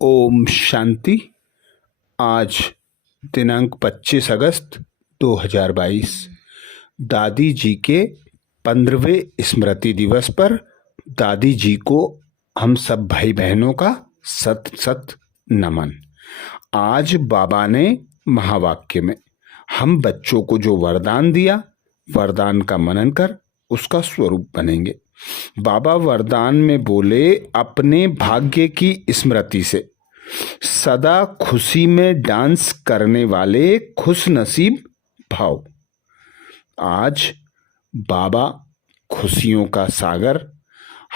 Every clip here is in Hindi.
ओम शांति। आज दिनांक 25 अगस्त 2022 दादी जी के 15वें स्मृति दिवस पर दादी जी को हम सब भाई बहनों का सत सत नमन। आज बाबा ने महावाक्य में हम बच्चों को जो वरदान दिया, वरदान का मनन कर उसका स्वरूप बनेंगे। बाबा वरदान में बोले, अपने भाग्य की स्मृति से सदा खुशी में डांस करने वाले खुश नसीब भाव। आज बाबा खुशियों का सागर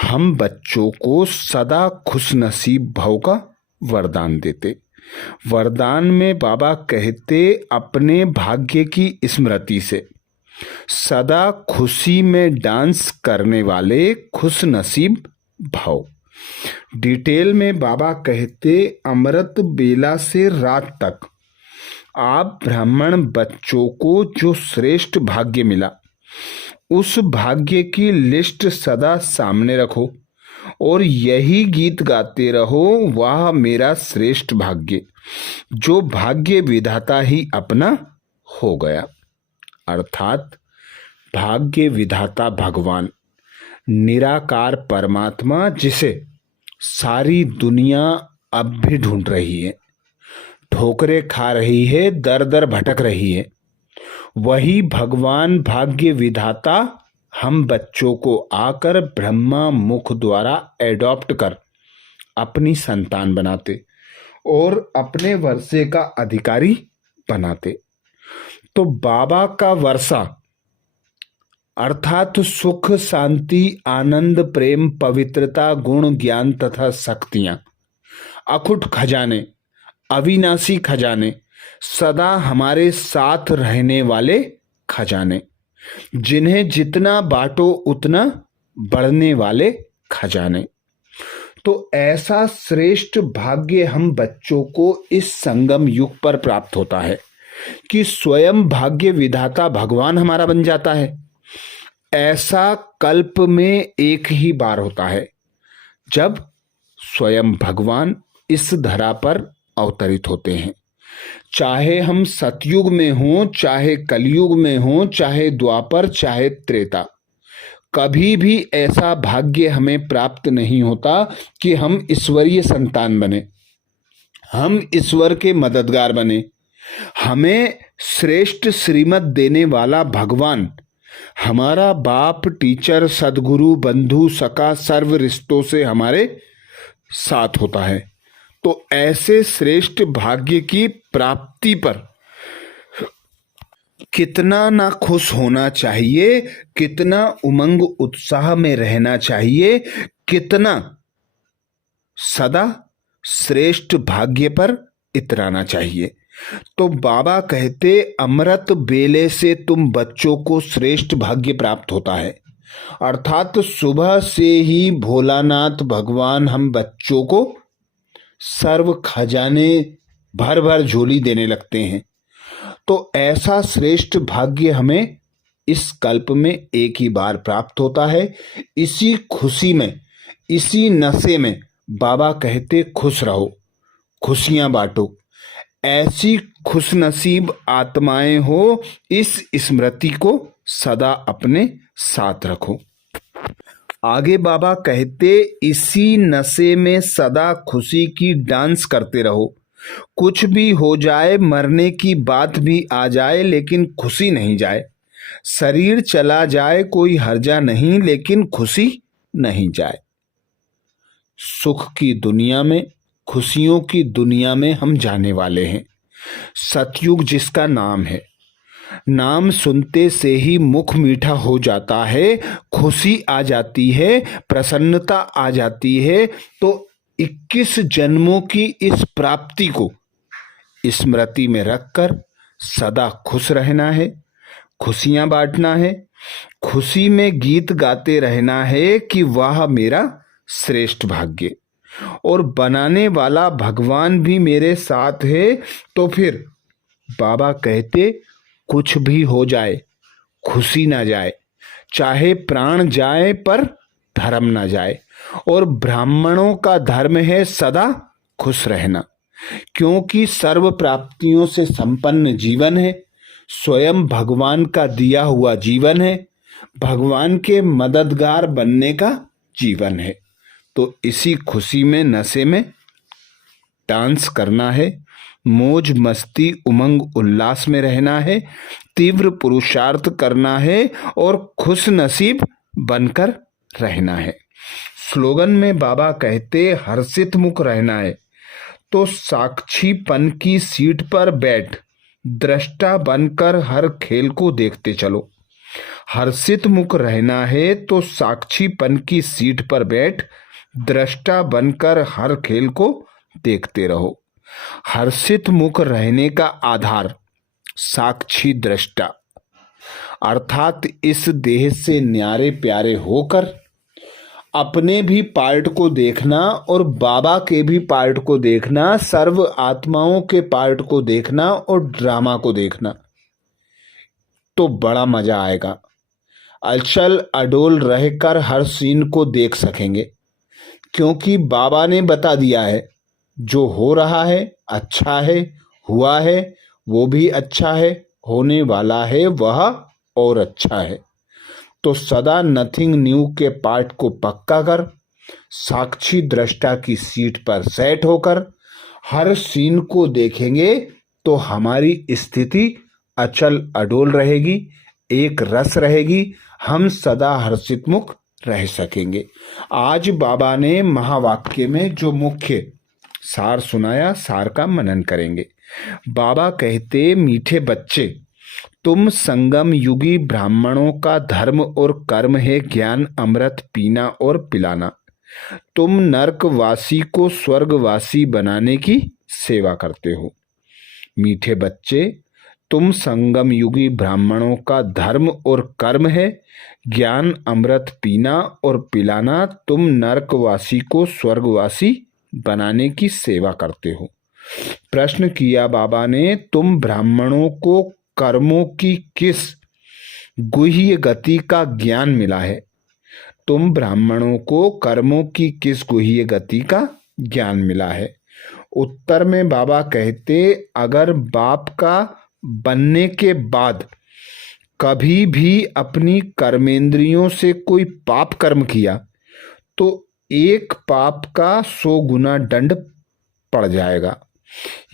हम बच्चों को सदा खुश नसीब भाव का वरदान देते। वरदान में बाबा कहते, अपने भाग्य की स्मृति से सदा खुशी में डांस करने वाले खुश नसीब भाव। डिटेल में बाबा कहते, अमृत बेला से रात तक आप ब्राह्मण बच्चों को जो श्रेष्ठ भाग्य मिला, उस भाग्य की लिस्ट सदा सामने रखो और यही गीत गाते रहो, वाह मेरा श्रेष्ठ भाग्य, जो भाग्य विधाता ही अपना हो गया। अर्थात भाग्य विधाता भगवान निराकार परमात्मा, जिसे सारी दुनिया अब भी ढूंढ रही है, ठोकरें खा रही है, दर दर भटक रही है, वही भगवान भाग्य विधाता हम बच्चों को आकर ब्रह्मा मुख द्वारा एडॉप्ट कर अपनी संतान बनाते और अपने वर्षे का अधिकारी बनाते। तो बाबा का वर्षा अर्थात सुख, शांति, आनंद, प्रेम, पवित्रता, गुण, ज्ञान तथा शक्तियां, अखुट खजाने, अविनाशी खजाने, सदा हमारे साथ रहने वाले खजाने, जिन्हें जितना बांटो उतना बढ़ने वाले खजाने। तो ऐसा श्रेष्ठ भाग्य हम बच्चों को इस संगम युग पर प्राप्त होता है कि स्वयं भाग्य विधाता भगवान हमारा बन जाता है। ऐसा कल्प में एक ही बार होता है, जब स्वयं भगवान इस धरा पर अवतरित होते हैं। चाहे हम सतयुग में हों, चाहे कलयुग में हों, चाहे द्वापर, चाहे त्रेता, कभी भी ऐसा भाग्य हमें प्राप्त नहीं होता कि हम ईश्वरीय संतान बने, हम ईश्वर के मददगार बने। हमें श्रेष्ठ श्रीमत देने वाला भगवान, हमारा बाप, टीचर, सदगुरु, बंधु, सखा, सर्व रिश्तों से हमारे साथ होता है। तो ऐसे श्रेष्ठ भाग्य की प्राप्ति पर कितना ना खुश होना चाहिए, कितना उमंग उत्साह में रहना चाहिए, कितना सदा श्रेष्ठ भाग्य पर इतराना चाहिए। तो बाबा कहते, अमृत बेले से तुम बच्चों को श्रेष्ठ भाग्य प्राप्त होता है। अर्थात सुबह से ही भोलानाथ भगवान हम बच्चों को सर्व खजाने भर भर झोली देने लगते हैं। तो ऐसा श्रेष्ठ भाग्य हमें इस कल्प में एक ही बार प्राप्त होता है। इसी खुशी में, इसी नशे में बाबा कहते, खुश रहो, खुशियां बांटो, ऐसी खुशनसीब आत्माएं हो, इस स्मृति को सदा अपने साथ रखो। आगे बाबा कहते, इसी नशे में सदा खुशी की डांस करते रहो। कुछ भी हो जाए, मरने की बात भी आ जाए, लेकिन खुशी नहीं जाए। शरीर चला जाए, कोई हर्जा नहीं, लेकिन खुशी नहीं जाए। सुख की दुनिया में, खुशियों की दुनिया में हम जाने वाले हैं। सतयुग जिसका नाम है, नाम सुनते से ही मुख मीठा हो जाता है, खुशी आ जाती है, प्रसन्नता आ जाती है। तो 21 जन्मों की इस प्राप्ति को स्मृति में रखकर सदा खुश रहना है, खुशियां बांटना है, खुशी में गीत गाते रहना है कि वाह मेरा श्रेष्ठ भाग्य, और बनाने वाला भगवान भी मेरे साथ है। तो फिर बाबा कहते, कुछ भी हो जाए, खुशी ना जाए, चाहे प्राण जाए पर धर्म ना जाए। और ब्राह्मणों का धर्म है सदा खुश रहना, क्योंकि सर्व प्राप्तियों से संपन्न जीवन है, स्वयं भगवान का दिया हुआ जीवन है, भगवान के मददगार बनने का जीवन है। तो इसी खुशी में, नशे में डांस करना है, मौज मस्ती उमंग उल्लास में रहना है, तीव्र पुरुषार्थ करना है और खुश नसीब बनकर रहना है। स्लोगन में बाबा कहते हर्षित मुख रहना है, तो साक्षीपन की सीट पर बैठ दृष्टा बनकर हर खेल को देखते चलो। हर्षित मुख रहना है तो साक्षीपन की सीट पर बैठ दृष्टा बनकर हर खेल को देखते रहो। हर्षित मुख रहने का आधार साक्षी दृष्टा, अर्थात इस देह से न्यारे प्यारे होकर अपने भी पार्ट को देखना और बाबा के भी पार्ट को देखना, सर्व आत्माओं के पार्ट को देखना और ड्रामा को देखना, तो बड़ा मजा आएगा। अचल अडोल रहकर हर सीन को देख सकेंगे, क्योंकि बाबा ने बता दिया है जो हो रहा है अच्छा है, हुआ है वो भी अच्छा है, होने वाला है वह और अच्छा है। तो सदा नथिंग न्यू के पार्ट को पक्का कर साक्षी दृष्टा की सीट पर सेट होकर हर सीन को देखेंगे तो हमारी स्थिति अचल अडोल रहेगी, एक रस रहेगी, हम सदा हर्षित मुख रह सकेंगे। आज बाबा ने महावाक्य में जो मुख्य सार सुनाया, सार का मनन करेंगे। बाबा कहते मीठे बच्चे, तुम संगम युगी ब्राह्मणों का धर्म और कर्म है ज्ञान अमृत पीना और पिलाना। तुम नरकवासी को स्वर्गवासी बनाने की सेवा करते हो। मीठे बच्चे, तुम संगम युगी ब्राह्मणों का धर्म और कर्म है ज्ञान अमृत पीना और पिलाना। तुम नरकवासी को स्वर्गवासी बनाने की सेवा करते हो। प्रश्न किया बाबा ने, तुम ब्राह्मणों को कर्मों की किस गुह्य गति का ज्ञान मिला है? तुम ब्राह्मणों को कर्मों की किस गुह्य गति का ज्ञान मिला है? उत्तर में बाबा कहते, अगर बाप का बनने के बाद कभी भी अपनी कर्मेंद्रियों से कोई पाप कर्म किया तो एक पाप का 100 गुना दंड पड़ जाएगा।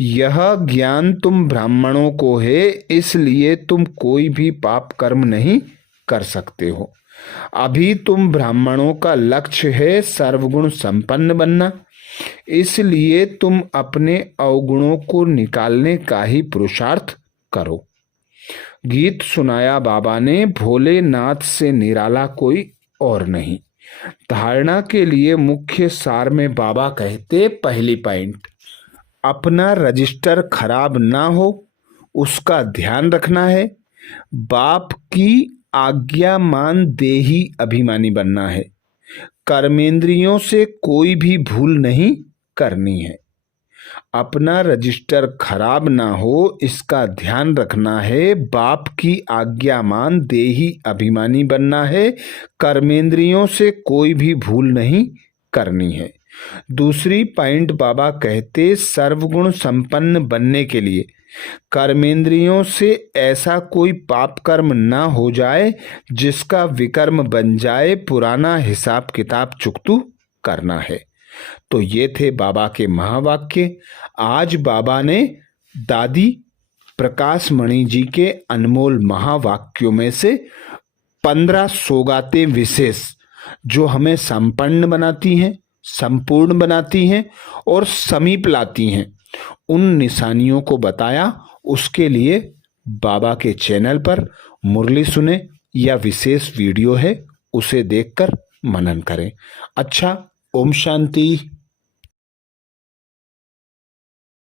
यह ज्ञान तुम ब्राह्मणों को है, इसलिए तुम कोई भी पाप कर्म नहीं कर सकते हो। अभी तुम ब्राह्मणों का लक्ष्य है सर्वगुण संपन्न बनना, इसलिए तुम अपने अवगुणों को निकालने का ही पुरुषार्थ करो। गीत सुनाया बाबा ने, भोलेनाथ से निराला कोई और नहीं। धारणा के लिए मुख्य सार में बाबा कहते, पहली पॉइंट, अपना रजिस्टर खराब ना हो उसका ध्यान रखना है। बाप की आज्ञा मान देही अभिमानी बनना है। कर्मेंद्रियों से कोई भी भूल नहीं करनी है। अपना रजिस्टर खराब ना हो इसका ध्यान रखना है। बाप की आज्ञा मान देही अभिमानी बनना है। कर्मेंद्रियों से कोई भी भूल नहीं करनी है। दूसरी पॉइंट बाबा कहते, सर्वगुण संपन्न बनने के लिए कर्मेंद्रियों से ऐसा कोई पाप कर्म ना हो जाए जिसका विकर्म बन जाए, पुराना हिसाब किताब चुकतू करना है। तो ये थे बाबा के महावाक्य। आज बाबा ने दादी प्रकाश मणि जी के अनमोल महावाक्यों में से 15 सौगातें विशेष जो हमें संपन्न बनाती हैं, संपूर्ण बनाती हैं और समीप लाती हैं, उन निशानियों को बताया। उसके लिए बाबा के चैनल पर मुरली सुने या विशेष वीडियो है उसे देखकर मनन करें। अच्छा, ओम शांति।